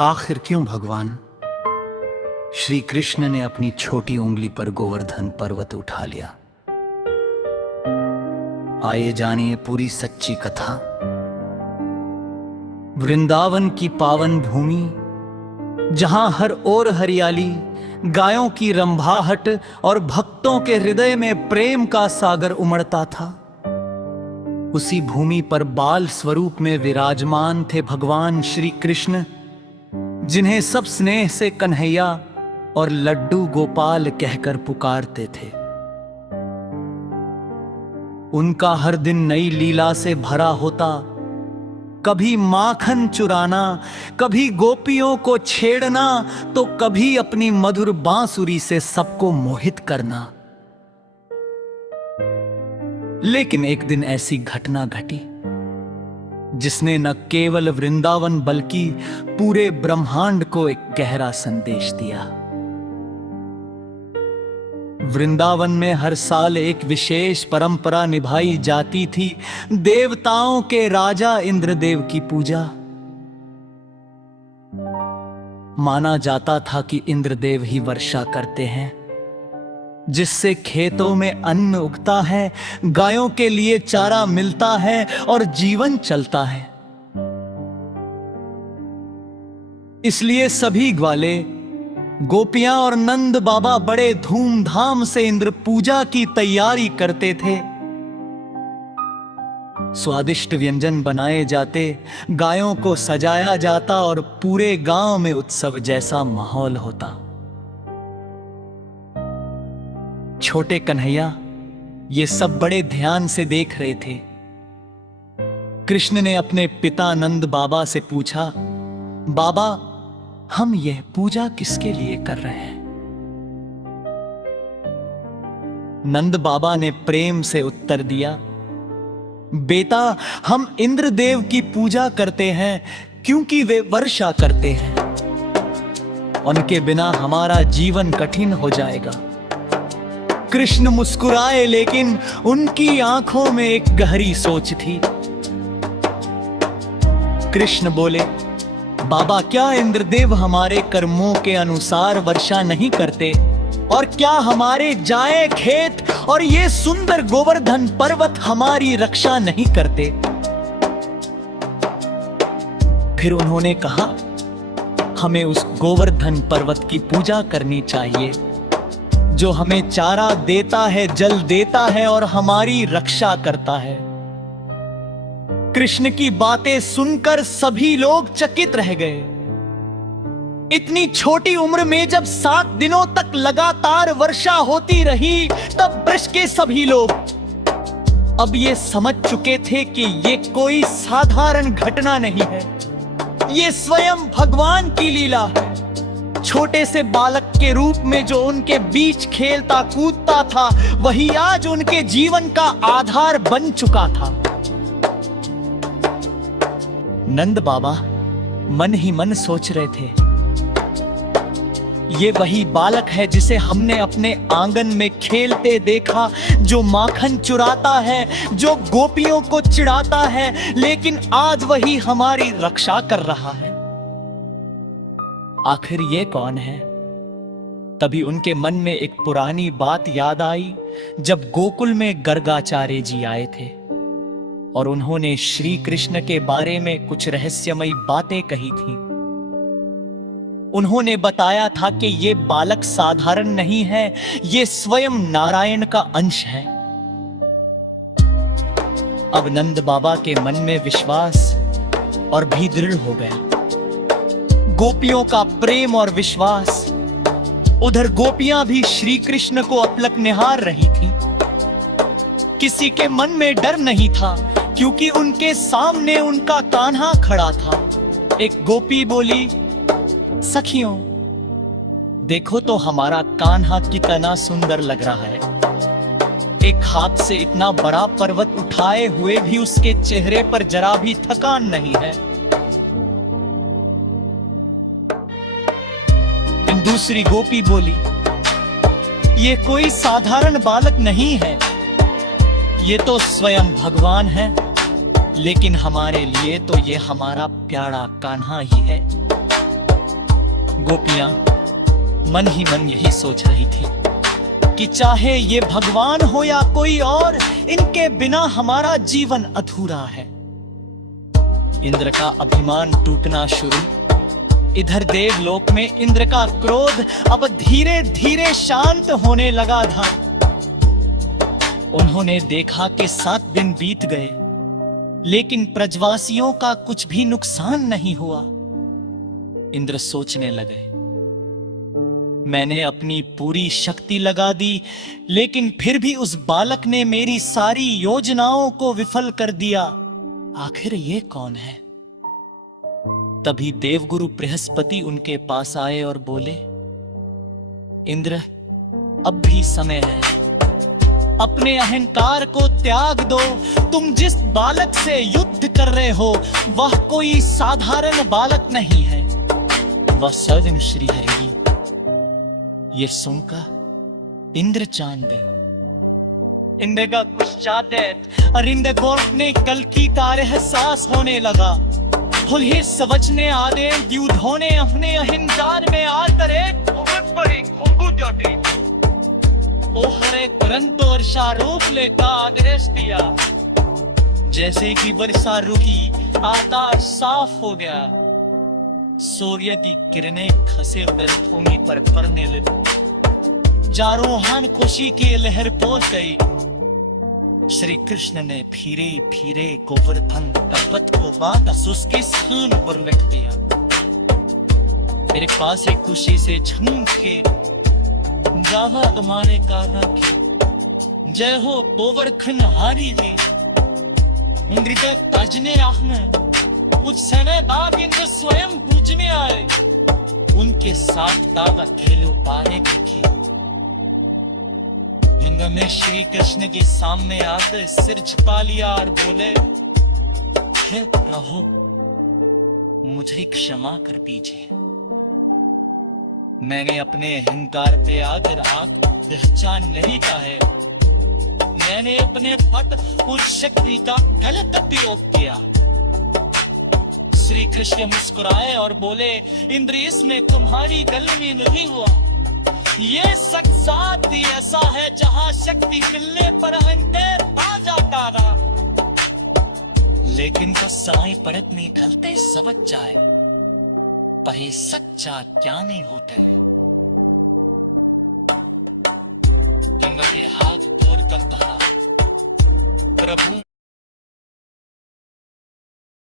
आखिर क्यों भगवान श्री कृष्ण ने अपनी छोटी उंगली पर गोवर्धन पर्वत उठा लिया? आइए जानिए पूरी सच्ची कथा। वृंदावन की पावन भूमि, जहां हर ओर हरियाली, गायों की रंभाहट और भक्तों के हृदय में प्रेम का सागर उमड़ता था, उसी भूमि पर बाल स्वरूप में विराजमान थे भगवान श्री कृष्ण, जिन्हें सब स्नेह से कन्हैया और लड्डू गोपाल कहकर पुकारते थे। उनका हर दिन नई लीला से भरा होता, कभी माखन चुराना, कभी गोपियों को छेड़ना, तो कभी अपनी मधुर बांसुरी से सबको मोहित करना। लेकिन एक दिन ऐसी घटना घटी जिसने न केवल वृंदावन बल्कि पूरे ब्रह्मांड को एक गहरा संदेश दिया। वृंदावन में हर साल एक विशेष परंपरा निभाई जाती थी, देवताओं के राजा इंद्रदेव की पूजा। माना जाता था कि इंद्रदेव ही वर्षा करते हैं, जिससे खेतों में अन्न उगता है, गायों के लिए चारा मिलता है और जीवन चलता है। इसलिए सभी ग्वाले, गोपियां और नंद बाबा बड़े धूमधाम से इंद्र पूजा की तैयारी करते थे। स्वादिष्ट व्यंजन बनाए जाते, गायों को सजाया जाता और पूरे गांव में उत्सव जैसा माहौल होता। छोटे कन्हैया ये सब बड़े ध्यान से देख रहे थे। कृष्ण ने अपने पिता नंद बाबा से पूछा, बाबा, हम यह पूजा किसके लिए कर रहे हैं? नंद बाबा ने प्रेम से उत्तर दिया, बेटा, हम इंद्रदेव की पूजा करते हैं क्योंकि वे वर्षा करते हैं। उनके बिना हमारा जीवन कठिन हो जाएगा। कृष्ण मुस्कुराए, लेकिन उनकी आंखों में एक गहरी सोच थी। कृष्ण बोले, बाबा, क्या इंद्रदेव हमारे कर्मों के अनुसार वर्षा नहीं करते? और क्या हमारे जाए खेत और ये सुंदर गोवर्धन पर्वत हमारी रक्षा नहीं करते? फिर उन्होंने कहा, हमें उस गोवर्धन पर्वत की पूजा करनी चाहिए, जो हमें चारा देता है, जल देता है और हमारी रक्षा करता है। कृष्ण की बातें सुनकर सभी लोग चकित रह गए। इतनी छोटी उम्र में जब 7 दिनों तक लगातार वर्षा होती रही, तब ब्रज के सभी लोग अब ये समझ चुके थे कि ये कोई साधारण घटना नहीं है, ये स्वयं भगवान की लीला है। छोटे से बालक के रूप में जो उनके बीच खेलता कूदता था, वही आज उनके जीवन का आधार बन चुका था। नंद बाबा मन ही मन सोच रहे थे, ये वही बालक है जिसे हमने अपने आंगन में खेलते देखा, जो माखन चुराता है, जो गोपियों को चिढ़ाता है, लेकिन आज वही हमारी रक्षा कर रहा है। आखिर ये कौन है? तभी उनके मन में एक पुरानी बात याद आई, जब गोकुल में गर्गाचार्य जी आए थे और उन्होंने श्री कृष्ण के बारे में कुछ रहस्यमयी बातें कही थी। उन्होंने बताया था कि ये बालक साधारण नहीं है, ये स्वयं नारायण का अंश है। अब नंद बाबा के मन में विश्वास और भी दृढ़ हो गया। गोपियों का प्रेम और विश्वास, उधर गोपियां भी श्री कृष्ण को अपलक निहार रही थीं। किसी के मन में डर नहीं था, क्योंकि उनके सामने उनका कान्हा खड़ा था। एक गोपी बोली, सखियों, देखो तो हमारा कान्हा कितना सुंदर लग रहा है। एक हाथ से इतना बड़ा पर्वत उठाए हुए भी उसके चेहरे पर जरा भी थकान नहीं है। दूसरी गोपी बोली, ये कोई साधारण बालक नहीं है, ये तो स्वयं भगवान है, लेकिन हमारे लिए तो ये हमारा प्यारा कान्हा ही है। गोपियां मन ही मन यही सोच रही थी कि चाहे ये भगवान हो या कोई और, इनके बिना हमारा जीवन अधूरा है। इंद्र का अभिमान टूटना शुरू। इधर देवलोक में इंद्र का क्रोध अब धीरे धीरे शांत होने लगा था। उन्होंने देखा कि 7 दिन बीत गए, लेकिन ब्रजवासियों का कुछ भी नुकसान नहीं हुआ। इंद्र सोचने लगे, मैंने अपनी पूरी शक्ति लगा दी, लेकिन फिर भी उस बालक ने मेरी सारी योजनाओं को विफल कर दिया। आखिर ये कौन है? तभी देवगुरु बृहस्पति उनके पास आए और बोले, इंद्र, अब भी समय है, अपने अहंकार को त्याग दो। तुम जिस बालक से युद्ध कर रहे हो वह कोई साधारण बालक नहीं है, वह स्वयं श्री हरि। ये सुनकर इंद्र चांद इंद्र का कुछ और इंद्र गोल्फ ने कल की तारे एहसास होने लगा। उन्हें समझने आदे युद्धों ने अपने अहंकार में आकर हरे तुरंत वर्षा रूप लेकर आदेश दिया। जैसे कि वर्षा रुकी, आकाश साफ हो गया। सूर्य की किरणें खसे हुए भूमि पर पड़ने लगी। जारोहान खुशी की लहर पहुंच गई। श्री कृष्ण ने फिरे फिरे गोवर्धन पर्वत को वापस उसके स्थान पर रख दिया। मेरे पास एक खुशी से झूम के जावा तुम्हारे का रखे। जय हो गोवर्धन हारी ने हृदय तजने आखने। कुछ समय बाद इंद्र स्वयं पूजने आए। उनके साथ दादा खेलो पारे थे। इंद्र ने श्री कृष्ण के सामने आकर सिर झुका लिया और बोले, हे प्रभु, मुझे क्षमा कर दीजिए। मैंने अपने अहंकार पे आकर आप पहचान नहीं का है। मैंने अपने पद और शक्ति का गलत उपयोग किया। श्री कृष्ण मुस्कुराए और बोले, इंद्र, इसमें तुम्हारी गलती नहीं हुआ। ये साक्षात ही ऐसा है जहां शक्ति मिलने पर अहंकार आ जाता था। लेकिन बस समय परत में गलते समझ जाए, पहे सच्चा क्या नहीं होता है। इंद्र ने हाथ जोड़कर कहा, प्रभु,